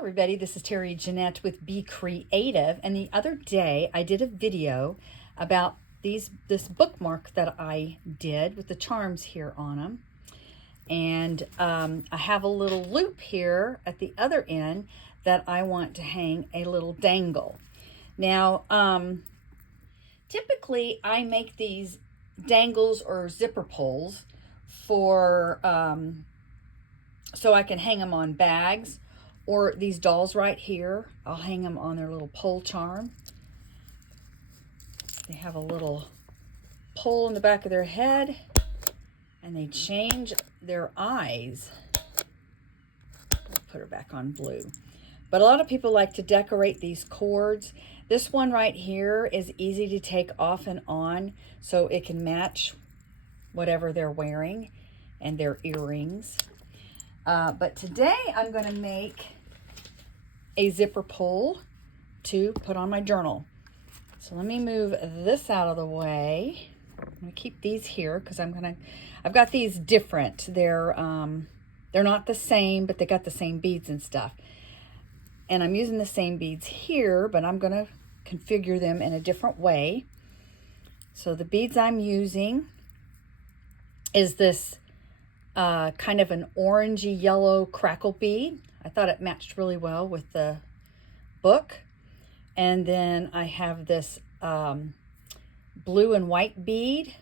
everybody, this is Terry Jeanette with Be Creative, and the other day I did a video about this bookmark that I did with the charms here on them, and I have a little loop here at the other end that I want to hang a little dangle. Now typically I make these dangles or zipper pulls for so I can hang them on bags, or these dolls right here, I'll hang them on their little pole charm. They have a little pole in the back of their head, and they change their eyes. I'll put her back on blue. But a lot of people like to decorate these cords. This one right here is easy to take off and on, so it can match whatever they're wearing and their earrings. But today I'm going to make a zipper pull to put on my journal. So let me move this out of the way. I'm going to keep these here because I've got these different. They're not the same, but they got the same beads and stuff. And I'm using the same beads here, but I'm going to configure them in a different way. So the beads I'm using is this kind of an orangey yellow crackle bead. I thought it matched really well with the book. And then I have this blue and white bead.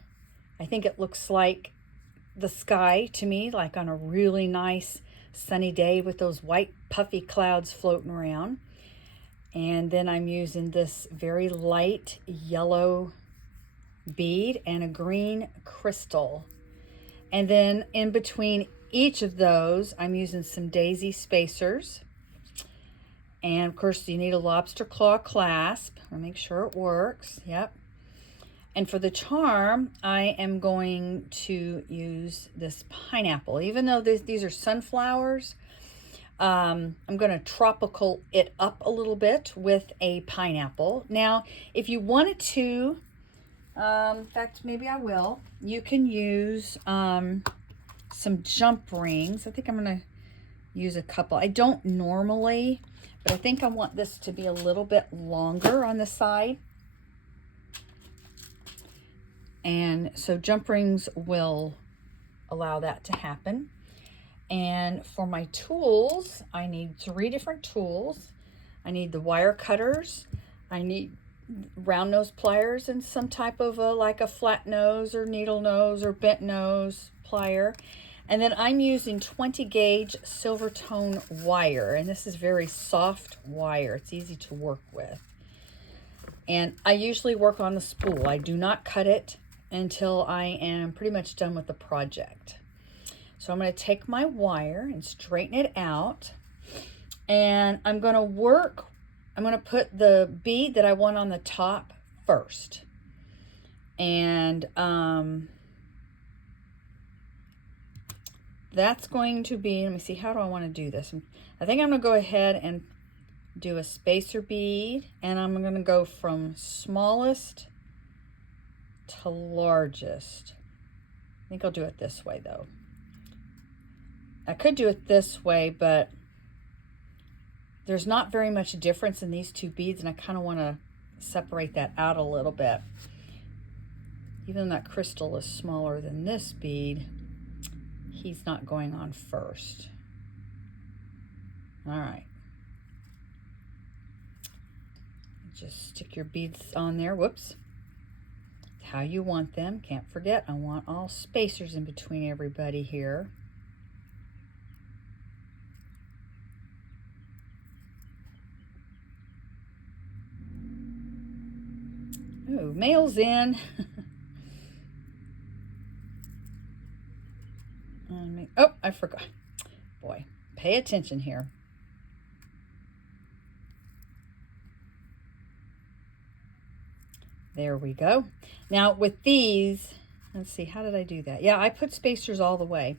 I think it looks like the sky to me, like on a really nice sunny day with those white puffy clouds floating around. And then I'm using this very light yellow bead and a green crystal. And then in between each of those, I'm using some daisy spacers. And of course, you need a lobster claw clasp. I'll make sure it works. Yep. And for the charm, I am going to use this pineapple. Even though these are sunflowers, I'm going to tropical it up a little bit with a pineapple. Now, if you wanted to, in fact, maybe I will, you can use some jump rings. I think I'm going to use a couple. I don't normally, but I think I want this to be a little bit longer on the side. And so jump rings will allow that to happen. And for my tools, I need 3 different tools. I need the wire cutters. I need round nose pliers and some type of like a flat nose or needle nose or bent nose plier. And then I'm using 20 gauge silver tone wire, and this is very soft wire. It's easy to work with. And I usually work on the spool. I do not cut it until I am pretty much done with the project. So I'm going to take my wire and straighten it out, and I'm going to put the bead that I want on the top first. And that's going to be, let me see, how do I want to do this? I think I'm going to go ahead and do a spacer bead, and I'm going to go from smallest to largest. I think I'll do it this way though. I could do it this way, but there's not very much difference in these 2 beads, and I kind of want to separate that out a little bit. Even though that crystal is smaller than this bead, he's not going on first. All right. Just stick your beads on there. Whoops. How you want them. Can't forget, I want all spacers in between everybody here. Ooh, mail's in. Oh, I forgot. Boy, pay attention here. There we go. Now with these, let's see, how did I do that? Yeah, I put spacers all the way.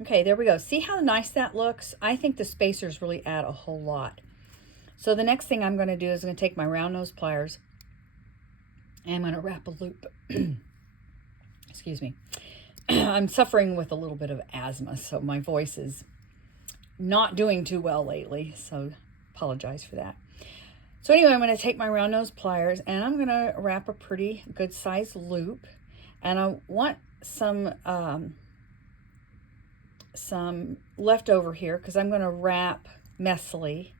Okay, there we go. See how nice that looks? I think the spacers really add a whole lot. So the next thing I'm going to do is I'm going to take my round nose pliers, and I'm going to wrap a loop. Excuse me. I'm suffering with a little bit of asthma, so my voice is not doing too well lately, so apologize for that. So anyway, I'm going to take my round nose pliers and I'm going to wrap a pretty good size loop, and I want some left over here because I'm going to wrap messily.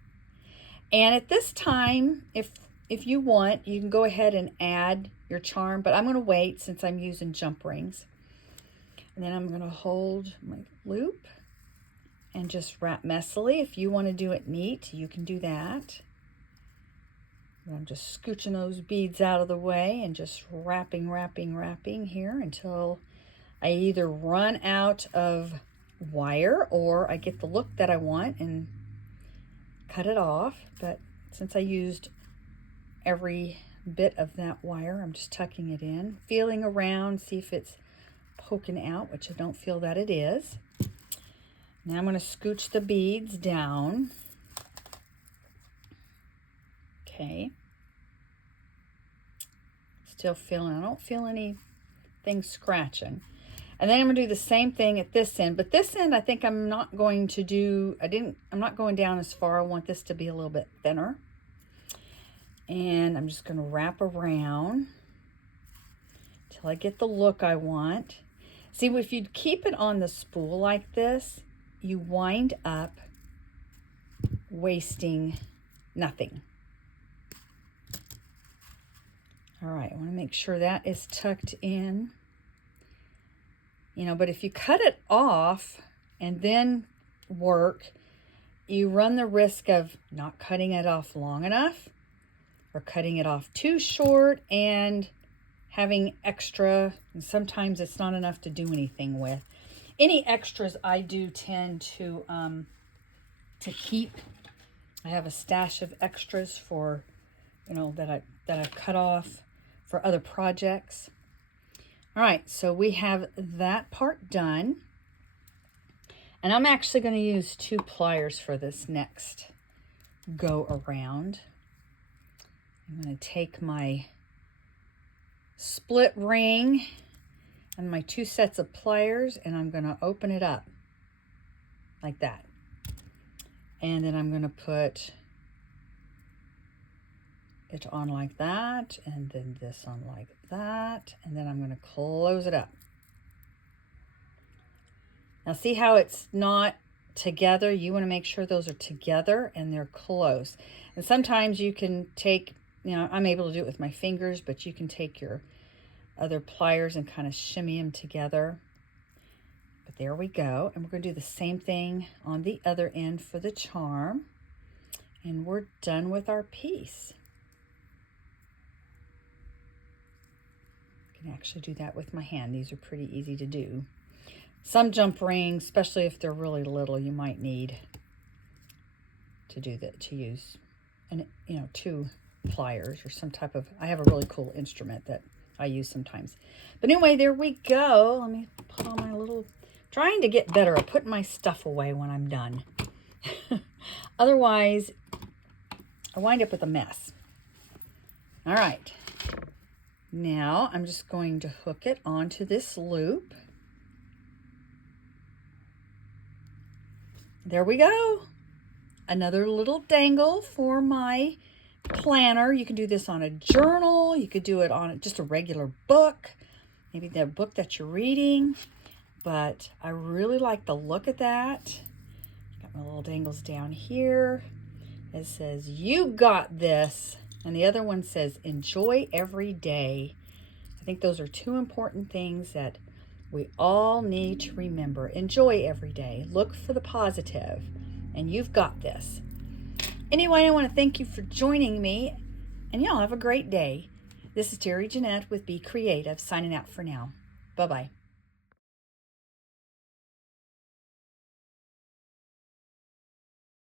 And at this time, if you want, you can go ahead and add your charm, but I'm going to wait since I'm using jump rings. And then I'm going to hold my loop and just wrap messily. If you want to do it neat, you can do that. And I'm just scooching those beads out of the way and just wrapping here until I either run out of wire or I get the look that I want and cut it off. But since I used every bit of that wire, I'm just tucking it in, feeling around, see if it's poking out, which I don't feel that it is. Now I'm going to scooch the beads down. Okay. Still feeling, I don't feel anything scratching. And then I'm going to do the same thing at this end, but this end I think I'm not going to do, I'm not going down as far. I want this to be a little bit thinner. And I'm just going to wrap around till I get the look I want. See, if you keep it on the spool like this, you wind up wasting nothing. All right, I want to make sure that is tucked in. You know, but if you cut it off and then work, you run the risk of not cutting it off long enough or cutting it off too short and having extra, and sometimes it's not enough to do anything with. Any extras I do tend to keep. I have a stash of extras for, you know, that I've cut off for other projects. All right, so we have that part done. And I'm actually going to use 2 pliers for this next go around. I'm going to take my split ring and my 2 sets of pliers, and I'm going to open it up like that. And then I'm going to put it on like that, and then this on like that, and then I'm going to close it up. Now see how it's not together? You want to make sure those are together and they're close. And sometimes you can take, you know, I'm able to do it with my fingers, but you can take your other pliers and kind of shimmy them together. But there we go. And we're going to do the same thing on the other end for the charm. And we're done with our piece. I can actually do that with my hand. These are pretty easy to do. Some jump rings, especially if they're really little, you might need to do that, to use, and you know, 2 pliers or some type of, I have a really cool instrument that I use sometimes. But anyway, there we go. Let me put on my little, trying to get better at putting my stuff away when I'm done. Otherwise, I wind up with a mess. All right. Now I'm just going to hook it onto this loop. There we go. Another little dangle for my planner. You can do this on a journal. You could do it on just a regular book, maybe the book that you're reading. But I really like the look of that. Got my little dangles down here. It says, "You got this." And the other one says, "Enjoy every day." I think those are 2 important things that we all need to remember. Enjoy every day. Look for the positive, and you've got this. Anyway, I want to thank you for joining me, and y'all have a great day. This is Terry Jeanette with Be Creative, signing out for now. Bye-bye.